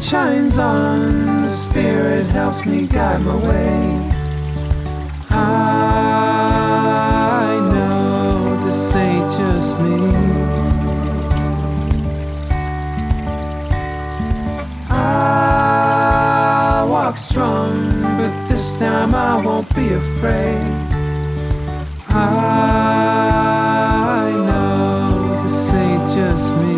light shines on, the Spirit helps me guide my way. I know this ain't just me. I walk strong, but this time I won't be afraid. I know this ain't just me.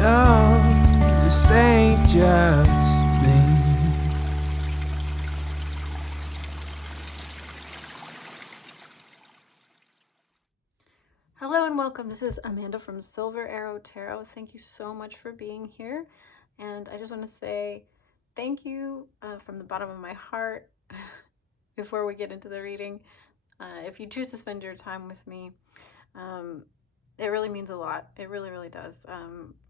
No, this ain't just me. Hello and welcome. This is Amanda from Silver Arrow Tarot. Thank you so much for being here. And I just want to say thank you from the bottom of my heart before we get into the reading. If you choose to spend your time with me, it really means a lot. It really, really does.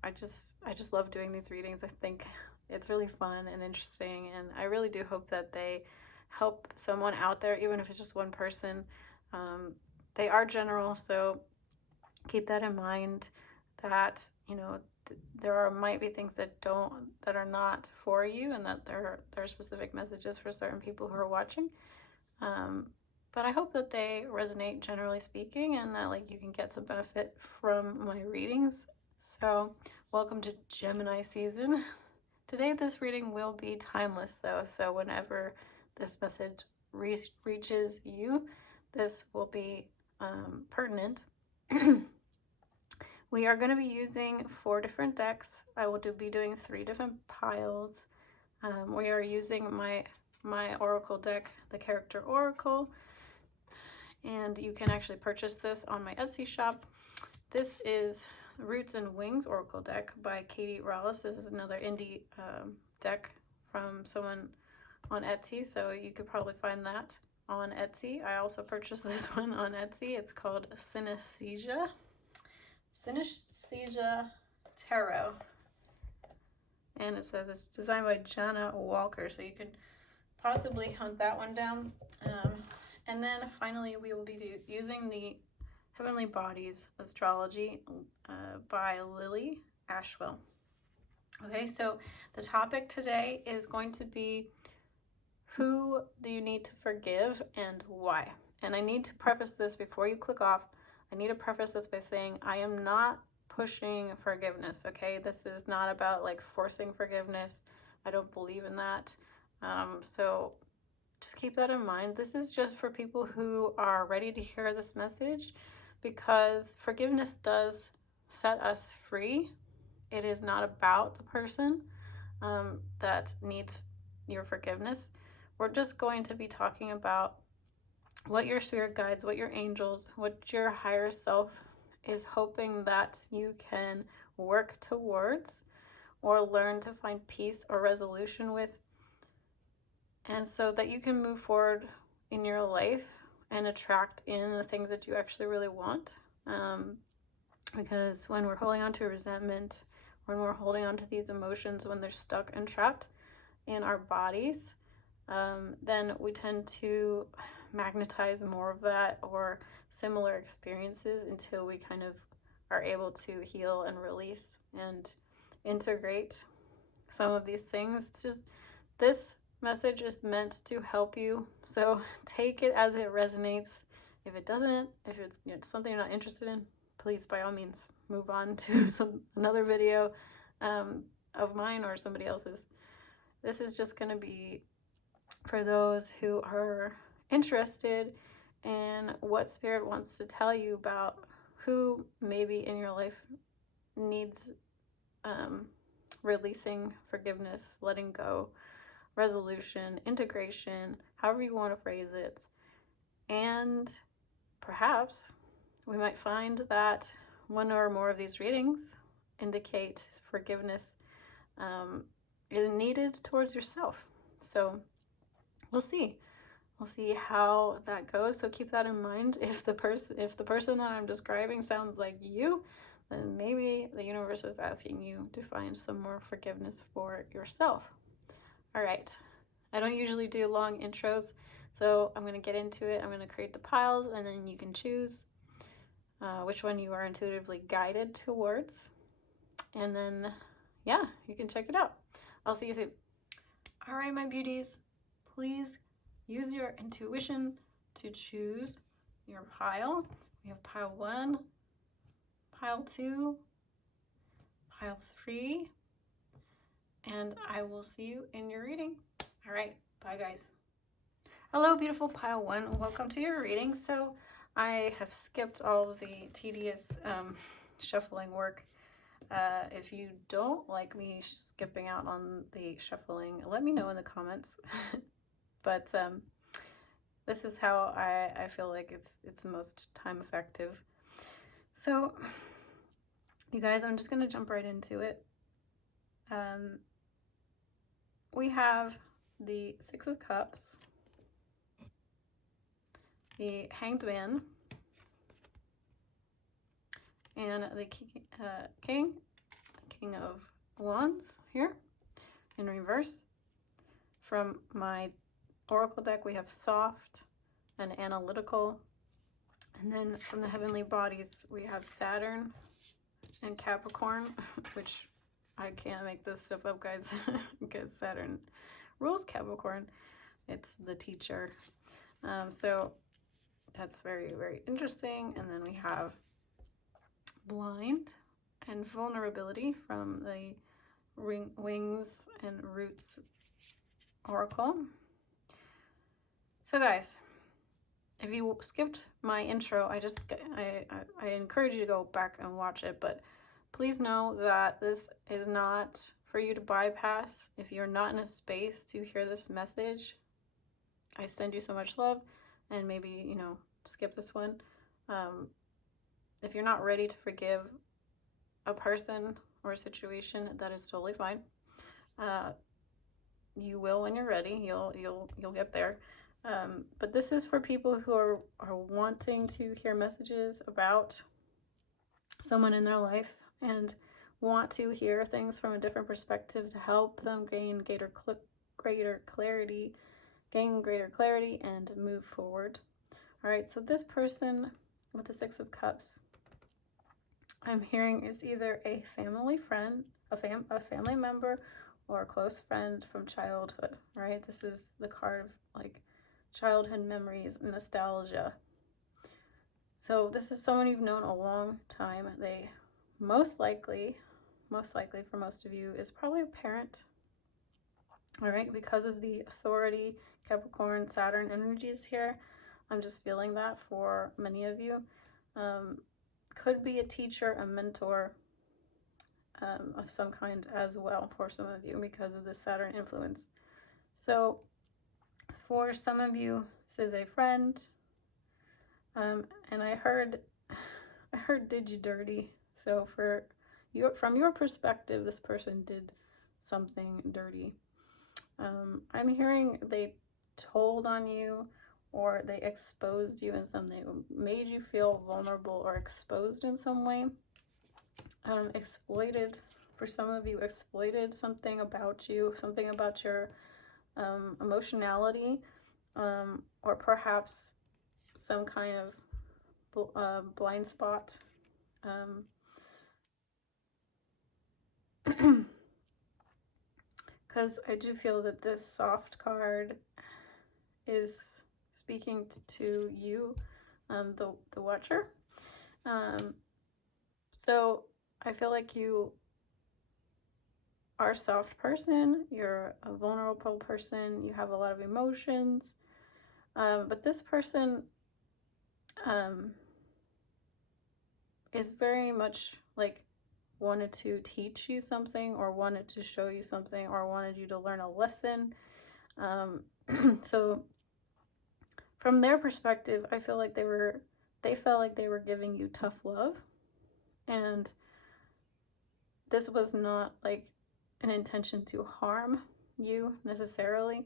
I just love doing these readings. I think it's really fun and interesting, and I really do hope that they help someone out there, even if it's just one person. They are general, so keep that in mind, that there might be things that are not for you, and that there are specific messages for certain people who are watching. But I hope that they resonate, generally speaking, and that you can get some benefit from my readings. So welcome to Gemini season. Today this reading will be timeless though, so whenever this message reaches you, this will be pertinent. We are going to be using 4 different decks. I will be doing 3 different piles. We are using my oracle deck, the Character Oracle, and you can actually purchase this on my Etsy shop. This is Roots and Wings Oracle deck by Katie Rollis. This is another indie deck from someone on Etsy, so you could probably find that on Etsy. I also purchased this one on Etsy. It's called Synesthesia Tarot, and it says it's designed by Jana Walker, so you could possibly hunt that one down. And then finally we will be using the Heavenly Bodies Astrology by Lily Ashwell. Okay, so the topic today is going to be, who do you need to forgive and why? And I need to preface this before you click off. I need to preface this by saying I am not pushing forgiveness, okay? This is not about forcing forgiveness. I don't believe in that. So just keep that in mind. This is just for people who are ready to hear this message, because forgiveness does set us free. It is not about the person that needs your forgiveness. We're just going to be talking about what your spirit guides, what your angels, what your higher self is hoping that you can work towards or learn to find peace or resolution with, and so that you can move forward in your life and attract in the things that you actually really want. Because when we're holding on to resentment, when we're holding on to these emotions, when they're stuck and trapped in our bodies, then we tend to magnetize more of that or similar experiences until we kind of are able to heal and release and integrate some of these things. It's just, this message is meant to help you, so take it as it resonates. If it doesn't, if it's something you're not interested in, please by all means move on to another video of mine or somebody else's. This is just going to be for those who are interested in what Spirit wants to tell you about who maybe in your life needs releasing, forgiveness, letting go, resolution, integration, however you want to phrase it. And perhaps we might find that one or more of these readings indicate forgiveness is needed towards yourself. So we'll see how that goes. So keep that in mind. If the person that I'm describing sounds like you, then maybe the universe is asking you to find some more forgiveness for yourself. All right, I don't usually do long intros, so I'm going to get into it. I'm going to create the piles, and then you can choose which one you are intuitively guided towards. And then, yeah, you can check it out. I'll see you soon. All right, my beauties, please use your intuition to choose your pile. We have pile 1, pile 2, pile 3, and I will see you in your reading. All right, bye guys. Hello, beautiful pile 1. Welcome to your reading. So I have skipped all of the tedious shuffling work. If you don't like me skipping out on the shuffling, let me know in the comments. But this is how I feel like it's the most time effective. So you guys, I'm just gonna jump right into it. We have the 6 of Cups, the Hanged Man, and the King of Wands here in reverse. From my Oracle deck, we have Soft and Analytical. And then from the Heavenly Bodies, we have Saturn and Capricorn, which I can't make this stuff up, guys, because Saturn rules Capricorn. It's the teacher. So that's very, very interesting. And then we have Blind and Vulnerability from the Wings and Roots Oracle. So guys, if you skipped my intro, I encourage you to go back and watch it, but please know that this is not for you to bypass. If you're not in a space to hear this message, I send you so much love, and maybe, you know, skip this one. If you're not ready to forgive a person or a situation, that is totally fine. You will when you're ready. You'll get there. But this is for people who are wanting to hear messages about someone in their life and want to hear things from a different perspective to help them gain greater clarity and move forward. All right, so this person with the 6 of Cups, I'm hearing is either a family friend, a family member, or a close friend from childhood. Right? This is the card of like childhood memories, nostalgia. So this is someone you've known a long time. They most likely for most of you is probably a parent. All right, because of the authority, Capricorn, Saturn energies here, I'm just feeling that for many of you. Could be a teacher, a mentor of some kind as well for some of you because of the Saturn influence. So for some of you, this is a friend, and I heard did you dirty. So from your perspective, this person did something dirty. I'm hearing they told on you, or they exposed you in some way, made you feel vulnerable or exposed in some way. Exploited, for some of you, exploited something about you, something about your emotionality, or perhaps some kind of blind spot. Because I do feel that this Soft card is speaking to you, the watcher. So I feel like you are a soft person, you're a vulnerable person, you have a lot of emotions, but this person is very much like wanted to teach you something, or wanted to show you something, or wanted you to learn a lesson. So from their perspective, I feel like they felt like they were giving you tough love, and this was not like an intention to harm you necessarily.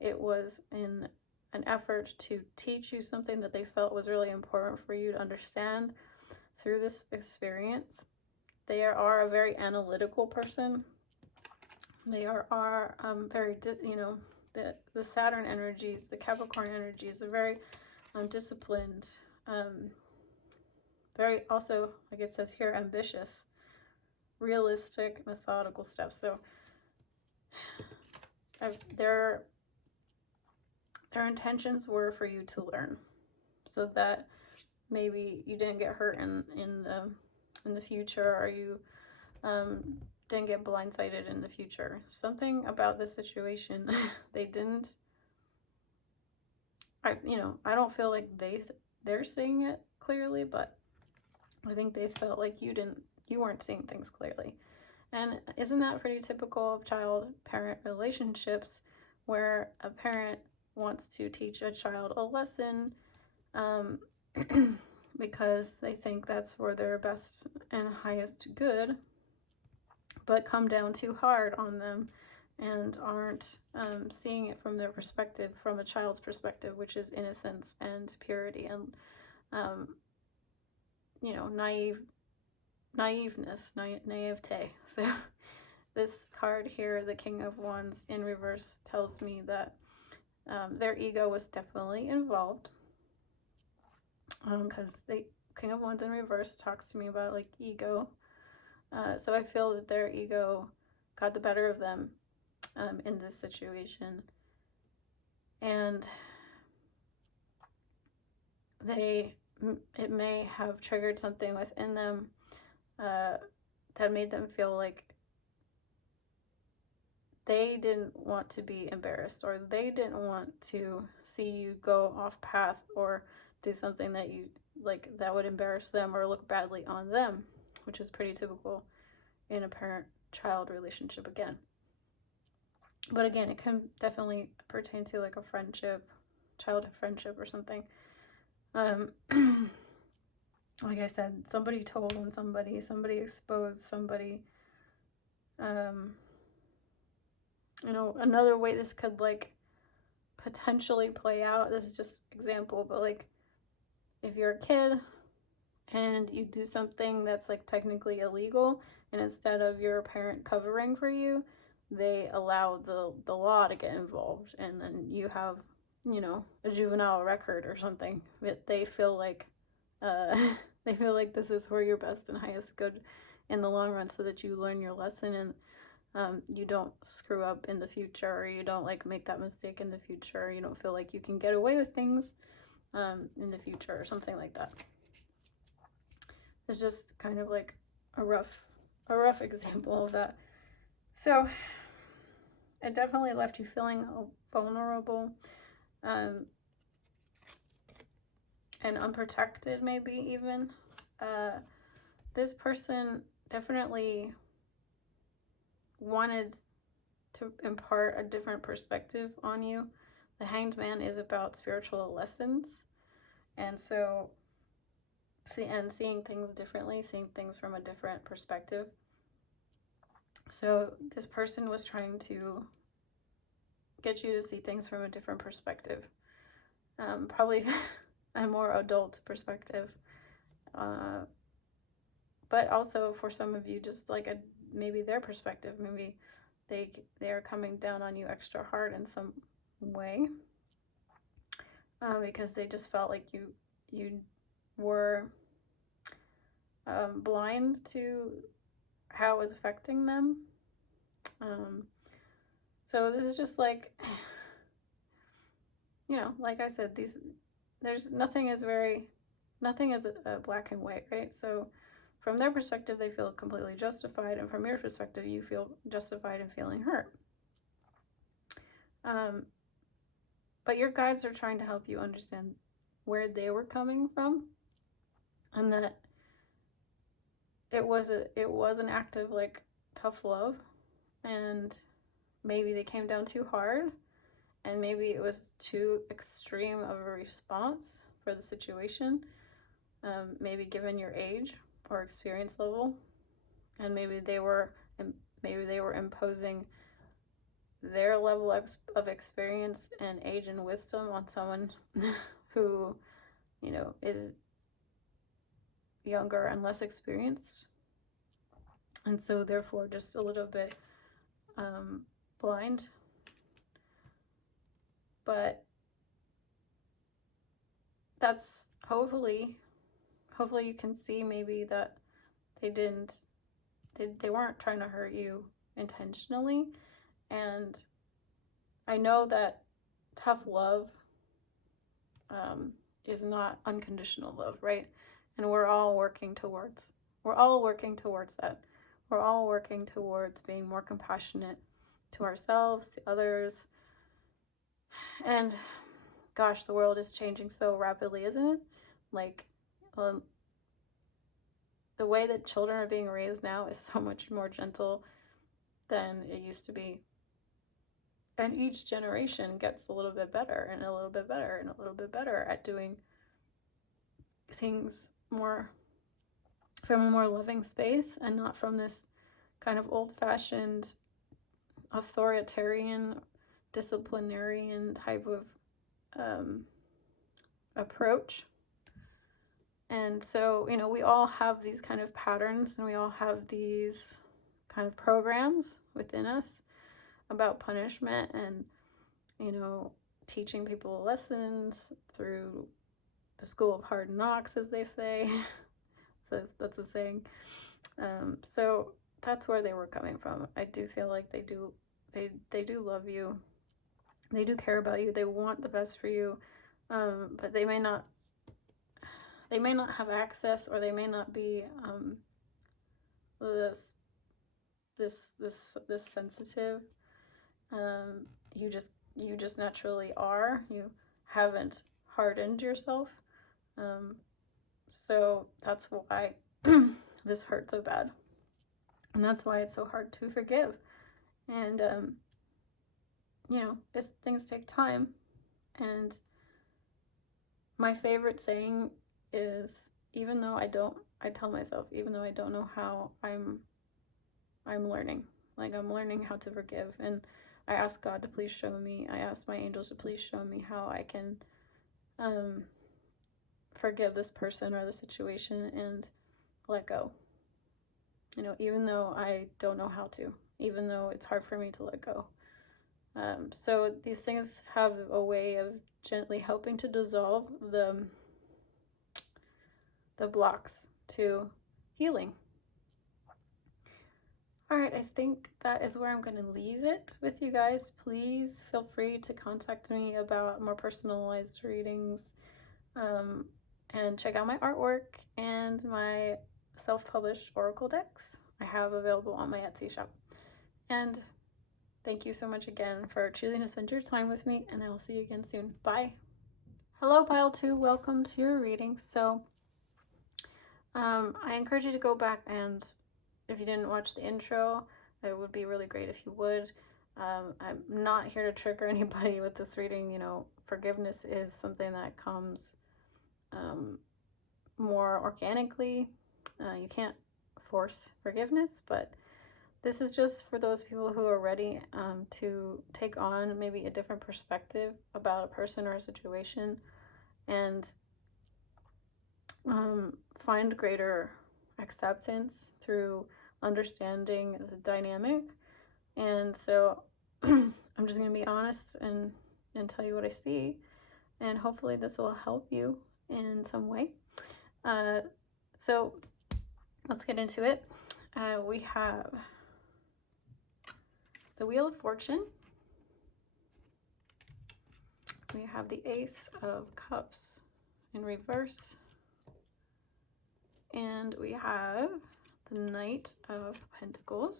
It was in an effort to teach you something that they felt was really important for you to understand through this experience. They are a very analytical person. They are very, you know, the Saturn energies, the Capricorn energies are very disciplined, very also, like it says here, ambitious, realistic, methodical steps. So their intentions were for you to learn, so that maybe you didn't get hurt in the future, or you didn't get blindsided in the future. Something about this situation, they didn't. I don't feel like they're saying it clearly, but I think they felt like you weren't seeing things clearly. And isn't that pretty typical of child-parent relationships, where a parent wants to teach a child a lesson because they think that's for their best and highest good, but come down too hard on them and aren't seeing it from their perspective, from a child's perspective, which is innocence and purity and naivete. So this card here, the King of Wands in reverse, tells me that their ego was definitely involved, because the King of Wands in reverse talks to me about like ego. So I feel that their ego got the better of them in this situation, and it may have triggered something within them that made them feel like they didn't want to be embarrassed, or they didn't want to see you go off path or do something that you like that would embarrass them or look badly on them, which is pretty typical in a parent-child relationship again. But again, it can definitely pertain to like a friendship, childhood friendship or something. Like I said, somebody told on somebody exposed somebody. Another way this could like potentially play out, this is just example, but like if you're a kid and you do something that's like technically illegal, and instead of your parent covering for you, they allow the law to get involved, and then you have a juvenile record or something. They feel like this is for your best and highest good in the long run, so that you learn your lesson and you don't screw up in the future, or you don't like make that mistake in the future, or you don't feel like you can get away with things in the future or something like that. It's just kind of like a rough example of that. So it definitely left you feeling vulnerable and unprotected, maybe even. This person definitely wanted to impart a different perspective on you. The Hanged Man is about spiritual lessons, and so seeing things differently, seeing things from a different perspective. So this person was trying to get you to see things from a different perspective, probably a more adult perspective, but also for some of you, just like maybe their perspective. Maybe they are coming down on you extra hard in some way, because they just felt like you were blind to how it was affecting them. So this is just like, like I said, nothing is a black and white, right? So from their perspective, they feel completely justified, and from your perspective, you feel justified in feeling hurt. But your guides are trying to help you understand where they were coming from, and that it was an act of like tough love, and maybe they came down too hard, and maybe it was too extreme of a response for the situation, maybe given your age or experience level, and maybe they were imposing their level of experience and age and wisdom on someone who is younger and less experienced, and so therefore just a little bit blind. But that's hopefully hopefully you can see maybe that they weren't trying to hurt you intentionally. And I know that tough love is not unconditional love, right? And we're all working towards that. We're all working towards being more compassionate to ourselves, to others. And gosh, the world is changing so rapidly, isn't it? Like, the way that children are being raised now is so much more gentle than it used to be. And each generation gets a little bit better and a little bit better and a little bit better at doing things more from a more loving space, and not from this kind of old-fashioned authoritarian disciplinarian type of approach. And so, you know, we all have these kind of patterns, and we all have these kind of programs within us about punishment and, you know, teaching people lessons through the school of hard knocks, as they say. So that's a saying. So that's where they were coming from. I do feel like they do love you. They do care about you. They want the best for you. But they may not have access, or they may not be this sensitive. You just naturally are. You haven't hardened yourself. So that's why this hurts so bad. And that's why it's so hard to forgive. And you know, things take time. And my favorite saying is, even though I tell myself, even though I don't know how, I'm learning. Like, I'm learning how to forgive. And I ask God to please show me. I ask my angels to please show me how I can forgive this person or the situation and let go. You know, even though I don't know how to, even though it's hard for me to let go. So these things have a way of gently helping to dissolve the blocks to healing. All right, I think that is where I'm going to leave it with you guys. Please feel free to contact me about more personalized readings, and check out my artwork and my self-published oracle decks I have available on my Etsy shop. And thank you so much again for choosing to spend your time with me, and I will see you again soon. Bye. Hello, Pile 2. Welcome to your reading. So I encourage you to go back, and if you didn't watch the intro, it would be really great if you would. I'm not here to trigger anybody with this reading. You know, forgiveness is something that comes more organically. You can't force forgiveness, but this is just for those people who are ready to take on maybe a different perspective about a person or a situation, and find greater acceptance through understanding the dynamic. And so I'm just going to be honest and tell you what I see, and hopefully this will help you in some way. So let's get into it. We have the Wheel of Fortune. We have the Ace of Cups in reverse. And we have the Knight of Pentacles.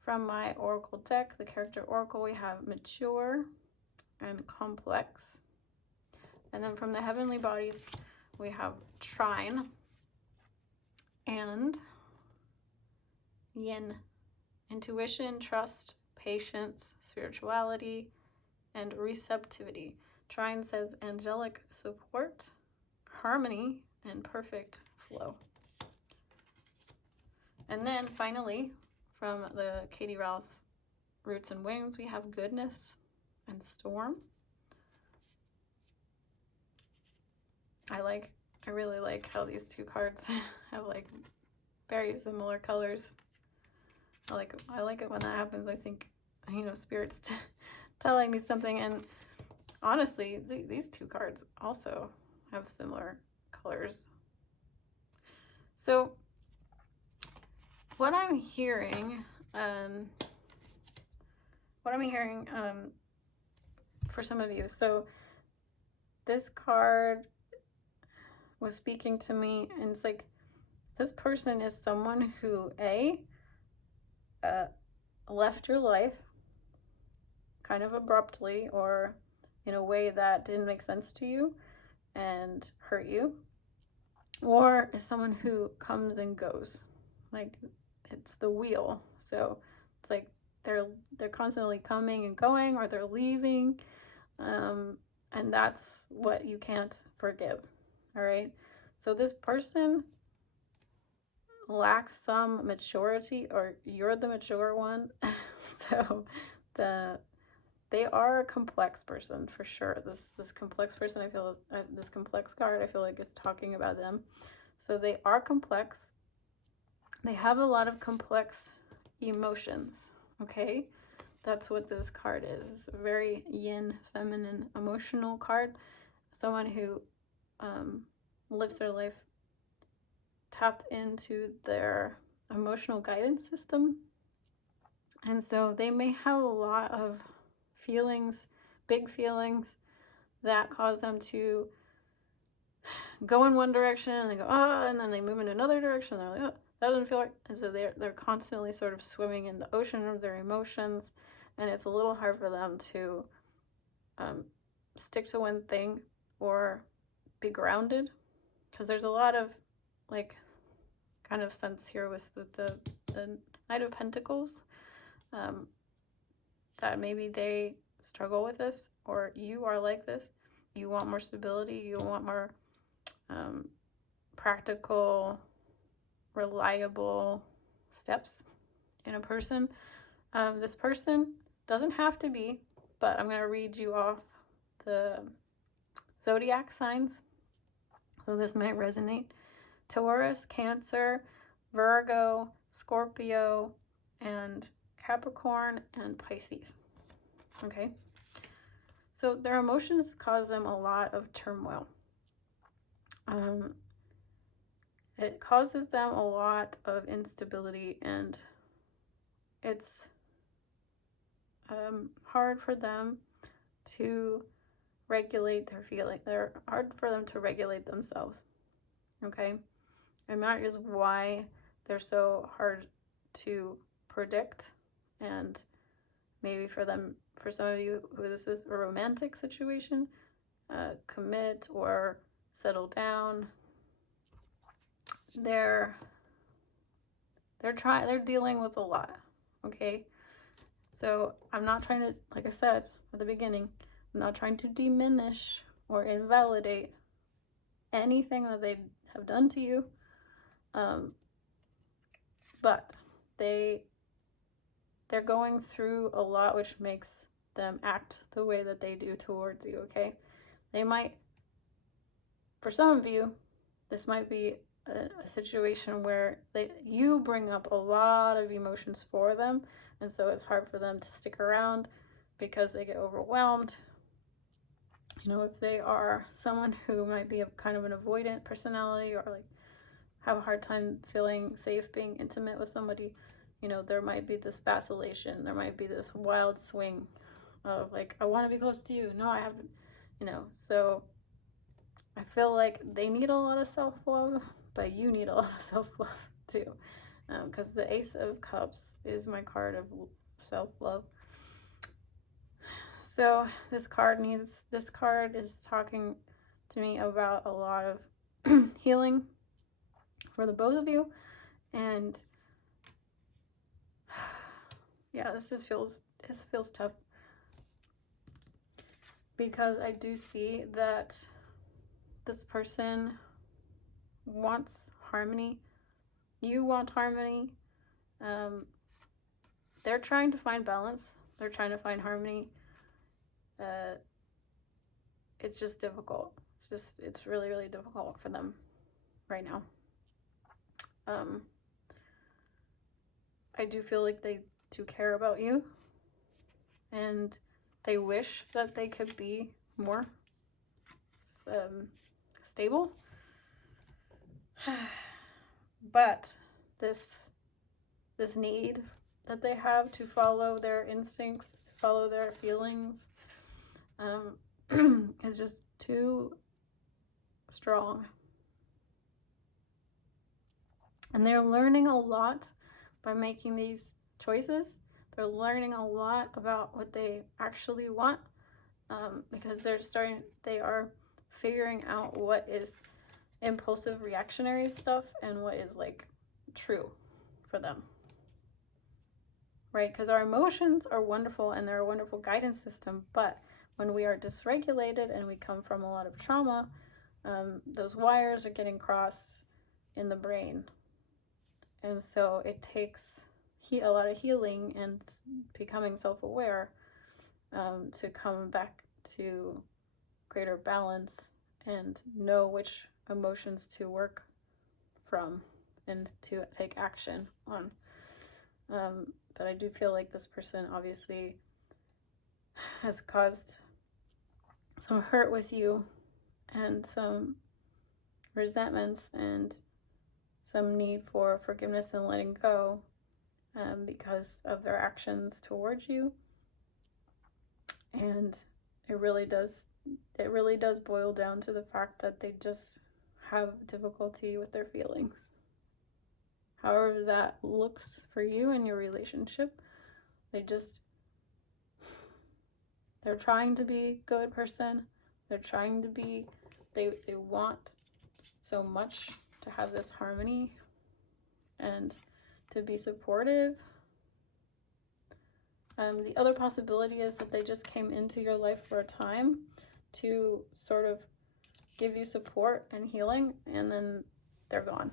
From my oracle deck, the character oracle, we have Mature and Complex. And then from the Heavenly Bodies, we have Trine and Yin. Intuition, trust, patience, spirituality, and receptivity. Trine says angelic support, harmony, and perfect flow. And then finally, from the Katie Rouse Roots and Wings, we have Goodness and Storm. I really like how these two cards have like very similar colors. I like it when that happens. I think, you know, Spirit's telling me something. And honestly, these two cards also have similar colors. So what I'm hearing, for some of you, so this card was speaking to me, and it's like, this person is someone who left your life kind of abruptly or in a way that didn't make sense to you and hurt you, or is someone who comes and goes, like it's the wheel. So it's like they're constantly coming and going, or they're leaving, and that's what you can't forgive. All right, so this person lacks some maturity, or you're the mature one. So they are a complex person for sure. This complex person, I feel, this complex card, I feel like it's talking about them. So they are complex. They have a lot of complex emotions. Okay, that's what this card is. It's a very yin, feminine, emotional card. Someone who lives their life tapped into their emotional guidance system. And so they may have a lot of feelings, big feelings, that cause them to go in one direction and they go, oh, and then they move in another direction. They're like, oh, that doesn't feel right. And so they're constantly sort of swimming in the ocean of their emotions. And it's a little hard for them to stick to one thing or be grounded, because there's a lot of like kind of sense here with the Knight of Pentacles, that maybe they struggle with this, or you are like this. You want more stability, you want more practical, reliable steps in a person. This person doesn't have to be, but I'm going to read you off the zodiac signs, so this might resonate. Taurus, Cancer, Virgo, Scorpio, and Capricorn, and Pisces. Okay, so their emotions cause them a lot of turmoil. It causes them a lot of instability, and it's hard for them to regulate their feelings. They're hard for them to regulate themselves. Okay, and that is why they're so hard to predict. And maybe for some of you who this is a romantic situation, commit or settle down. They're dealing with a lot. Okay, so I'm not trying to, like I said at the beginning, I'm not trying to diminish or invalidate anything that they have done to you, but they're going through a lot, which makes them act the way that they do towards you. Okay, they might, for some of you, this might be a situation where you bring up a lot of emotions for them, and so it's hard for them to stick around because they get overwhelmed. You know, if they are someone who might be a kind of an avoidant personality, or like have a hard time feeling safe being intimate with somebody, you know, there might be this vacillation, there might be this wild swing of like, I want to be close to you, no I haven't, you know. So I feel like they need a lot of self-love, but you need a lot of self-love too, because the Ace of Cups is my card of self-love. So this card is talking to me about a lot of healing for the both of you. And yeah, this feels tough, because I do see that this person wants harmony. You want harmony. They're trying to find balance. They're trying to find harmony. It's just difficult. It's really, really difficult for them right now. I do feel like they do care about you, and they wish that they could be more stable. But this need that they have to follow their instincts, to follow their feelings, is just too strong. And they're learning a lot by making these choices. They're learning a lot about what they actually want, because they are figuring out what is impulsive reactionary stuff and what is like true for them. Right? Because our emotions are wonderful and they're a wonderful guidance system, but when we are dysregulated and we come from a lot of trauma, those wires are getting crossed in the brain. And so it takes a lot of healing and becoming self-aware to come back to greater balance and know which emotions to work from and to take action on. But I do feel like this person obviously has caused some hurt with you and some resentments and some need for forgiveness and letting go, because of their actions towards you. And it really does boil down to the fact that they just have difficulty with their feelings. However that looks for you in your relationship, they're trying to be a good person. They're trying to be, they want so much to have this harmony and to be supportive. The other possibility is that they just came into your life for a time to sort of give you support and healing, and then they're gone.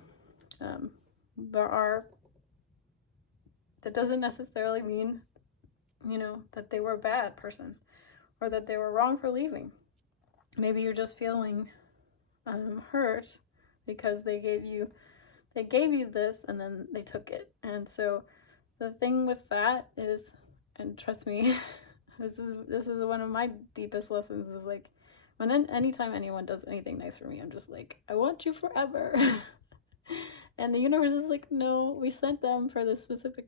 That doesn't necessarily mean, that they were a bad person or that they were wrong for leaving. Maybe you're just feeling hurt because they gave you this and then they took it. And so the thing with that is, and trust me, this is one of my deepest lessons, is like, anytime anyone does anything nice for me, I'm just like, I want you forever. And the universe is like, no, we sent them for this specific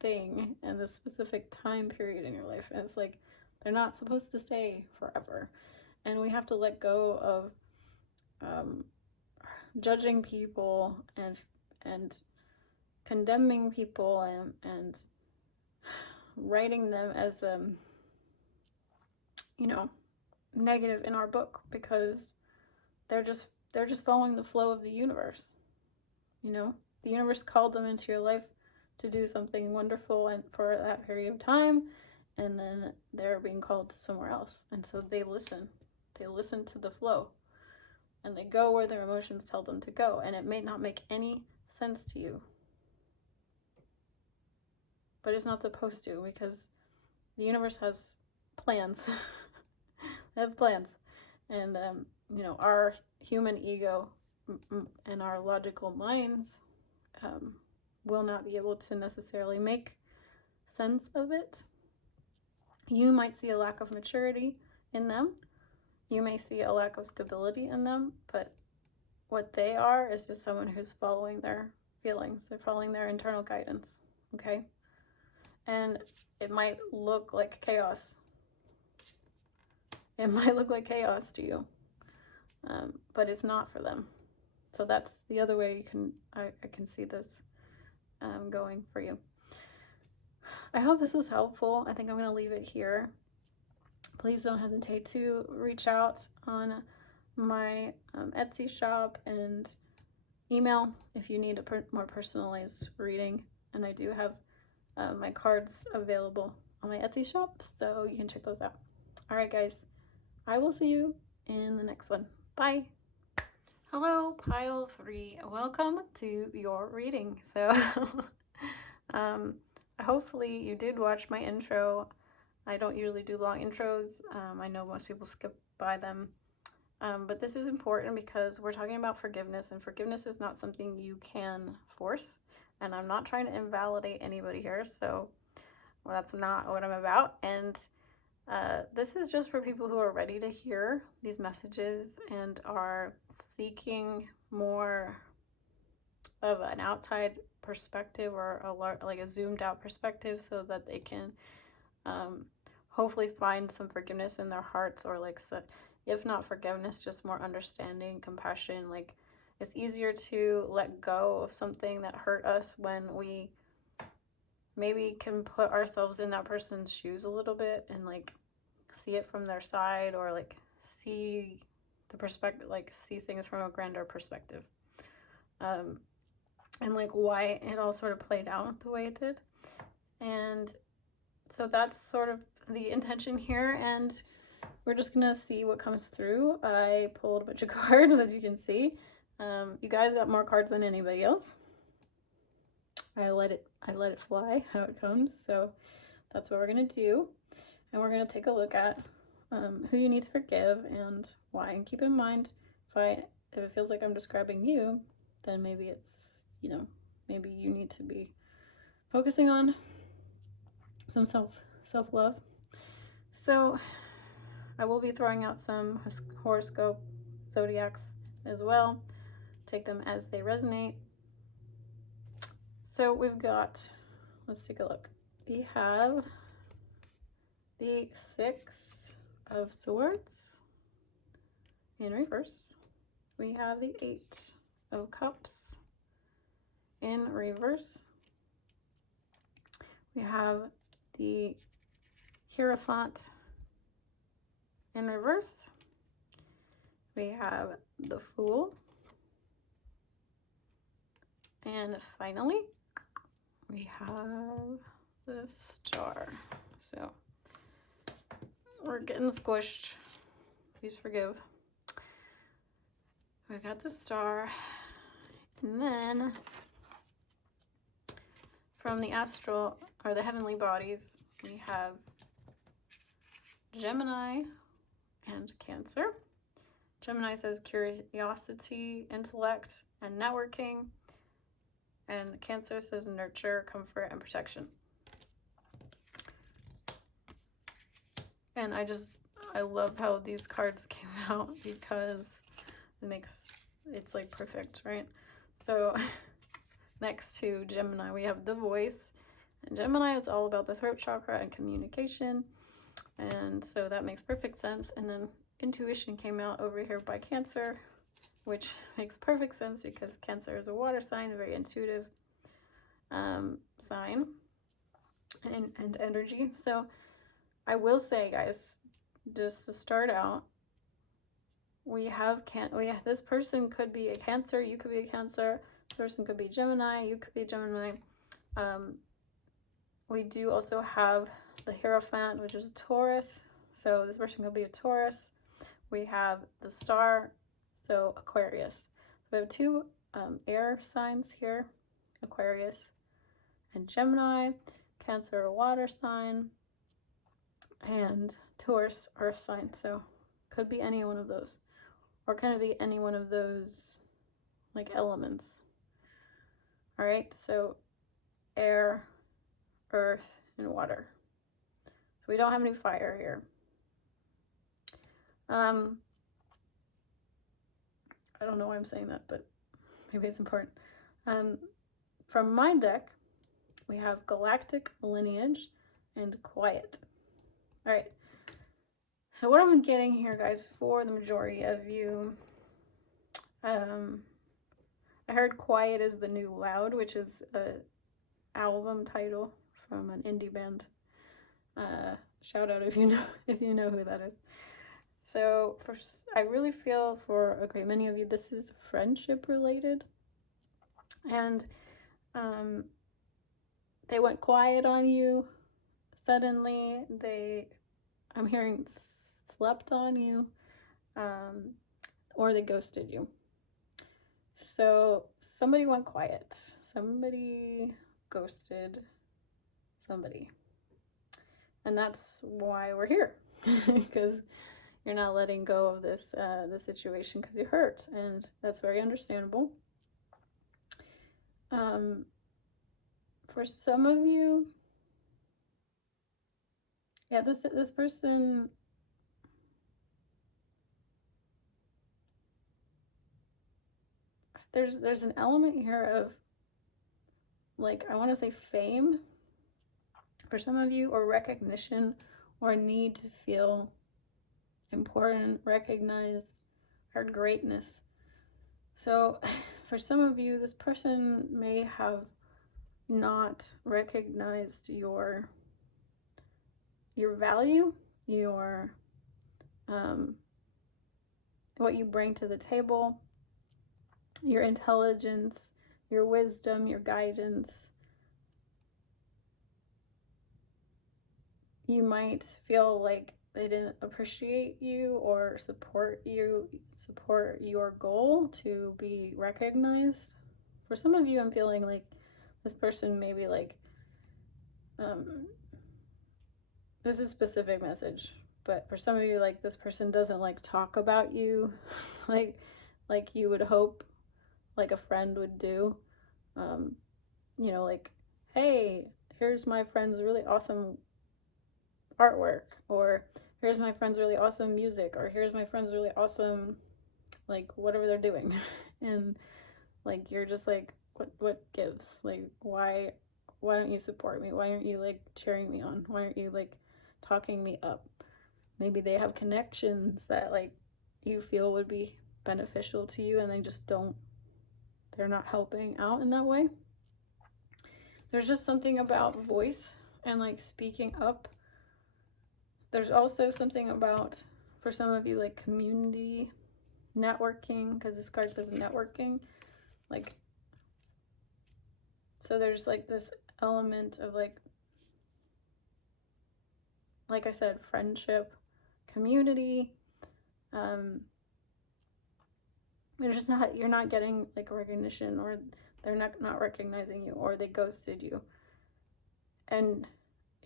thing and this specific time period in your life. And it's like, they're not supposed to stay forever. And we have to let go of judging people and condemning people and writing them as negative in our book, because they're just following the flow of the universe. The universe called them into your life to do something wonderful and for that period of time, and then they're being called somewhere else. And so they listen to the flow, and they go where their emotions tell them to go. And it may not make any sense to you, but it's not supposed to, because the universe has plans. They have plans. And, our human ego and our logical minds will not be able to necessarily make sense of it. You might see a lack of maturity in them. You may see a lack of stability in them, but what they are is just someone who's following their feelings. They're following their internal guidance, okay? And it might look like chaos. It might look like chaos to you, but it's not for them. So that's the other way I can see this going for you. I hope this was helpful. I think I'm going to leave it here. Please don't hesitate to reach out on my Etsy shop and email if you need a more personalized reading. And I do have my cards available on my Etsy shop, so you can check those out. All right, guys. I will see you in the next one. Bye. Hello, pile 3. Welcome to your reading. So, hopefully you did watch my intro. I don't usually do long intros. I know most people skip by them. But this is important because we're talking about forgiveness, and forgiveness is not something you can force. And I'm not trying to invalidate anybody here, so that's not what I'm about. And This is just for people who are ready to hear these messages and are seeking more of an outside perspective, or like a zoomed out perspective, so that they can hopefully find some forgiveness in their hearts, or like, so, if not forgiveness, just more understanding, compassion. Like, it's easier to let go of something that hurt us when we maybe can put ourselves in that person's shoes a little bit, and like see it from their side, or like see the perspective, like see things from a grander perspective, and like why it all sort of played out the way it did. And so that's sort of the intention here, and we're just gonna see what comes through. I pulled a bunch of cards, as you can see. You guys got more cards than anybody else. I let it fly how it comes. So that's what we're gonna do, and we're gonna take a look at who you need to forgive and why. And keep in mind, if it feels like I'm describing you, then maybe it's, maybe you need to be focusing on some self-love. So I will be throwing out some horoscope zodiacs as well. Take them as they resonate. So we've got, let's take a look. We have the Six of Swords in reverse. We have the Eight of Cups in reverse. We have the Hierophant in reverse. We have the Fool. And finally, we have the Star. So we're getting squished. Please forgive. We got the Star. And then from the astral, or the heavenly bodies, we have Gemini and Cancer. Gemini says curiosity, intellect, and networking. And Cancer says nurture, comfort, and protection. And I love how these cards came out, because it's like perfect, right? So next to Gemini, we have the Voice. And Gemini is all about the throat chakra and communication. And so that makes perfect sense. And then Intuition came out over here by Cancer, which makes perfect sense because Cancer is a water sign, a very intuitive sign and energy. So I will say, guys, just to start out, we have this person could be a Cancer, you could be a Cancer, this person could be Gemini, you could be a Gemini. We do also have the Hierophant, which is a Taurus, so this person could be a Taurus. We have the Star, so Aquarius. We have two air signs here, Aquarius and Gemini. Cancer, a water sign, and Taurus, earth sign. So could be any one of those, or can it be any one of those like elements? All right, so air, earth, and water. So we don't have any fire here. I don't know why I'm saying that, but maybe it's important. From my deck, we have Galactic Lineage and Quiet. All right. So what I'm getting here, guys, for the majority of you, I heard Quiet is the New Loud, which is an album title from an indie band. Shout out if you know who that is. So I really feel for many of you, this is friendship related, and they went quiet on you suddenly. I'm hearing slept on you, or they ghosted you. So somebody went quiet, somebody ghosted somebody, and that's why we're here, because you're not letting go of this situation because you're hurt, and that's very understandable. For some of you, yeah, this person, there's an element here of, like, I want to say fame for some of you, or recognition, or a need to feel important, recognized, or greatness. So for some of you, this person may have not recognized your value, your what you bring to the table, your intelligence, your wisdom, your guidance. You might feel like they didn't appreciate you or support your goal to be recognized. For some of you, I'm feeling like this person maybe like, this is a specific message, but for some of you, like, this person doesn't like talk about you like you would hope like a friend would do. You know, like, hey, here's my friend's really awesome artwork, or here's my friend's really awesome music, or here's my friend's really awesome, like, whatever they're doing. And like, you're just like, what gives? Like, why don't you support me? Why aren't you like cheering me on? Why aren't you like talking me up? Maybe they have connections that like you feel would be beneficial to you, and they just don't, they're not helping out in that way. There's just something about voice and like speaking up. There's also something about, for some of you, like community networking, because this card says networking. Like, so there's like this element of like I said, friendship, community. You're not getting like recognition, or they're not recognizing you, or they ghosted you, and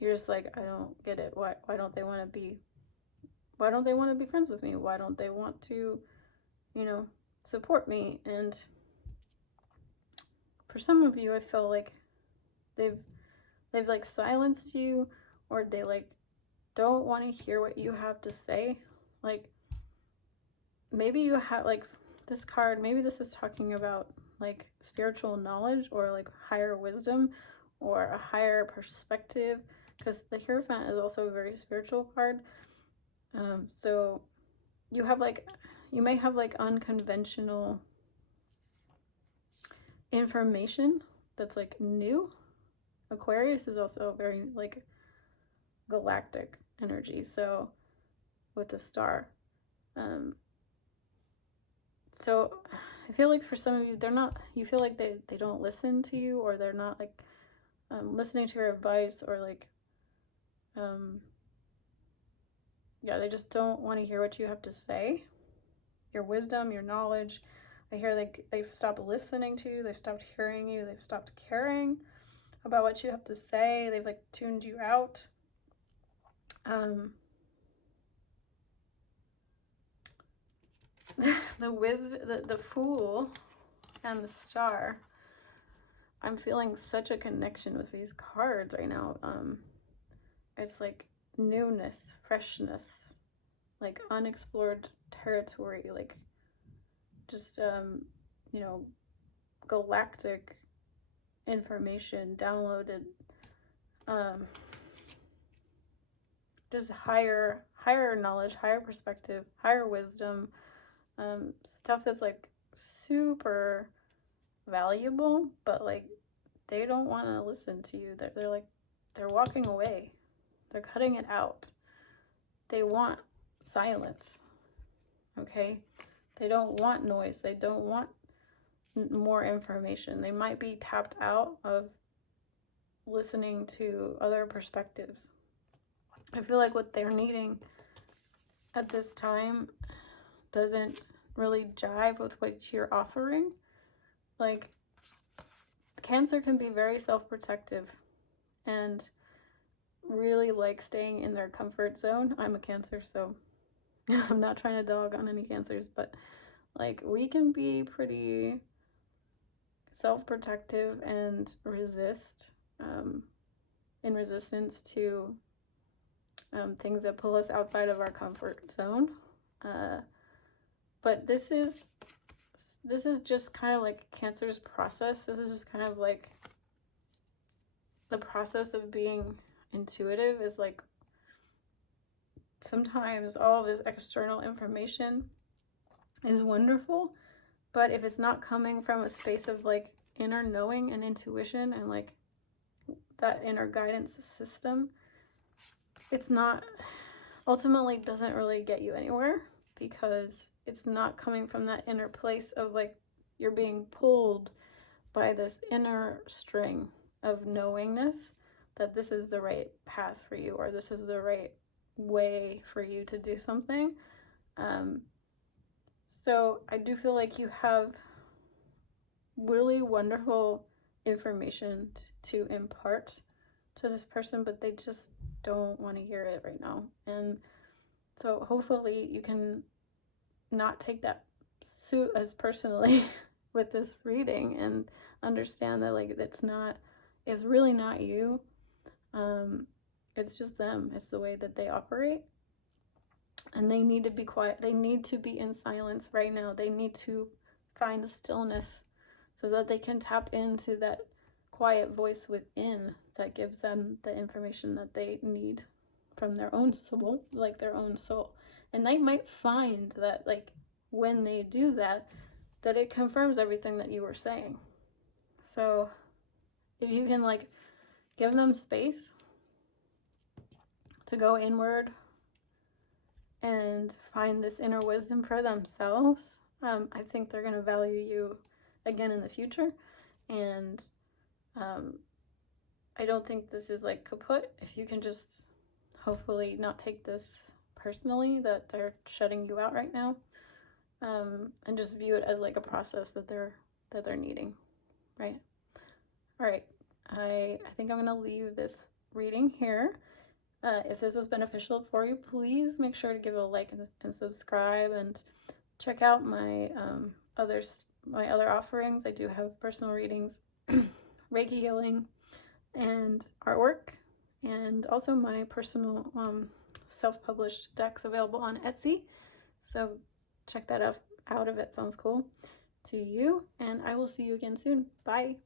you're just like, I don't get it. Why don't they want to be friends with me? Why don't they want to, you know, support me? And for some of you, I feel like they've like silenced you, or they like don't want to hear what you have to say. Like, maybe you have like this card, maybe this is talking about like spiritual knowledge, or like higher wisdom, or a higher perspective, because the Hierophant is also a very spiritual card. So you may have like unconventional information that's like new. Aquarius is also very like galactic energy, so with the star. So I feel like for some of you, you feel like they don't listen to you, or they're not like listening to your advice, or like they just don't want to hear what you have to say, your wisdom, your knowledge. I hear like they've stopped listening to you, they've stopped hearing you, they've stopped caring about what you have to say, they've like tuned you out. The Fool and the Star. I'm feeling such a connection with these cards right now. It's like newness, freshness, like unexplored territory, like just you know, galactic information downloaded, just higher knowledge, higher perspective, higher wisdom, stuff that's like super valuable, but like they don't want to listen to you. They're like, they're walking away, they're cutting it out. They want silence. Okay, they don't want noise, they don't want more information. They might be tapped out of listening to other perspectives. I feel like what they're needing at this time doesn't really jive with what you're offering. Like, Cancer can be very self-protective and really like staying in their comfort zone. I'm a Cancer, so I'm not trying to dog on any Cancers, but like, we can be pretty self-protective and resist, in resistance to things that pull us outside of our comfort zone. But this is just kind of like Cancer's process. This is just kind of like the process of being intuitive. Is like sometimes all this external information is wonderful, but if it's not coming from a space of like inner knowing and intuition and like that inner guidance system, it's not, ultimately doesn't really get you anywhere, because it's not coming from that inner place of like you're being pulled by this inner string of knowingness that this is the right path for you, or this is the right way for you to do something. So I do feel like you have really wonderful information to impart to this person, but they just don't want to hear it right now. And so hopefully you can not take that as personally with this reading, and understand that like it's really not you. It's just them. It's the way that they operate, and they need to be quiet. They need to be in silence right now. They need to find the stillness so that they can tap into that quiet voice within that gives them the information that they need from their own soul, like their own soul. And they might find that like when they do that, that it confirms everything that you were saying. So if you can like give them space to go inward and find this inner wisdom for themselves, I think they're going to value you again in the future. And I don't think this is like kaput. If you can just hopefully not take this personally, that they're shutting you out right now, and just view it as like a process that they're needing, right? All right, I think I'm gonna leave this reading here. If this was beneficial for you, please make sure to give it a like and subscribe, and check out my other offerings. I do have personal readings, Reiki healing, and artwork, and also my personal self-published decks available on Etsy. So check that out if it sounds cool to you, and I will see you again soon. Bye.